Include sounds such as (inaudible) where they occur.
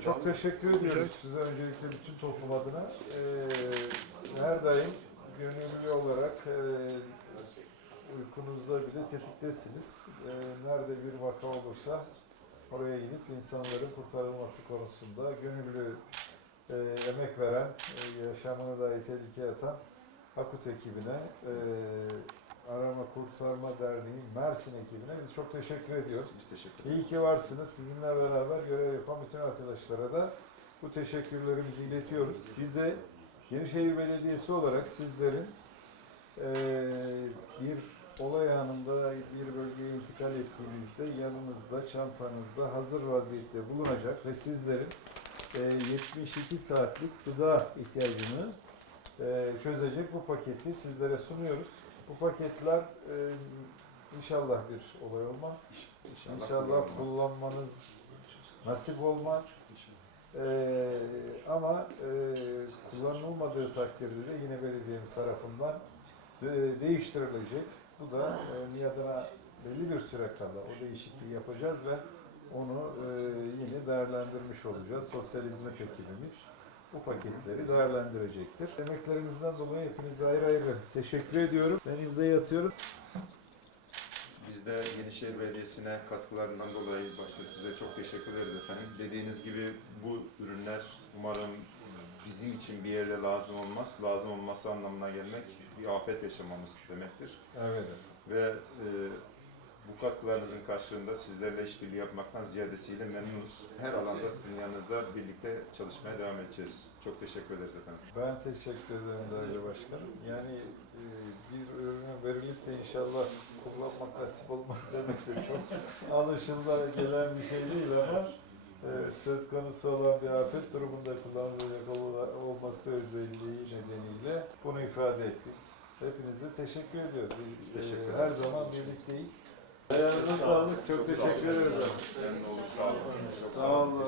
Çok teşekkür ediyoruz size öncelikle bütün toplum adına. Ee, her daim gönüllü olarak e, uykunuzda bile tetiktesiniz. Ee, nerede bir vaka olursa oraya gidip insanların kurtarılması konusunda gönüllü e, emek veren, e, yaşamını dahi tehlikeye atan Akut ekibine, e, Arama Kurtarma Derneği Mersin ekibine biz çok teşekkür ediyoruz. Biz teşekkür ederiz. İyi ki varsınız. Sizinle beraber görev yapan bütün arkadaşlara da bu teşekkürlerimizi iletiyoruz. Biz de Yenişehir Belediyesi olarak sizlerin eee, bir olay anında bir bölgeye intikal ettiğinizde yanınızda, çantanızda hazır vaziyette bulunacak ve sizlerin eee, 72 saatlik gıda ihtiyacını eee, çözecek bu paketi sizlere sunuyoruz. Bu paketler eee, inşallah bir olay olmaz. İnşallah kullanılmaz. kullanmanız nasip olmaz. Ee, ama e, kullanılmadığı takdirde de yine belediyemiz tarafından de- değiştirilecek. Bu da e, niyadına belli bir süre kala o değişikliği yapacağız ve onu e, yine değerlendirmiş olacağız. Sosyal hizmet ekibimiz bu paketleri değerlendirecektir. Emeklerinizden dolayı hepinize ayrı ayrı teşekkür ediyorum. Ben imzayı atıyorum. Biz de Yenişehir Belediyesi'ne katkılarından dolayı başta size çok teşekkür ederiz efendim. Dediğiniz gibi bu ürünler umarım bizim için bir yerde lazım olmaz. Lazım olması anlamına gelmek bir afet yaşamamız demektir. Evet. Ve e, bu katkılarınızın karşılığında sizlerle işbirliği yapmaktan ziyadesiyle memnunuz. Her alanda sizin yanınızda birlikte çalışmaya devam edeceğiz. Çok teşekkür ederiz efendim. Ben teşekkür ederim değerli başkanım. Yani e, bir ürünü verilip de inşallah kullanmak nasip olmaz demek de çok (laughs) alışıla gelen bir şey değil ama e, söz konusu olan bir afet durumunda kullanılacak ol- olması özelliği nedeniyle bunu ifade ettik. Hepinize teşekkür ediyoruz. Biz E, teşekkür ederiz. Her zaman birlikteyiz. Ayağınıza sağlık. Çok teşekkür ederim. Sağ olun. Sağ olun.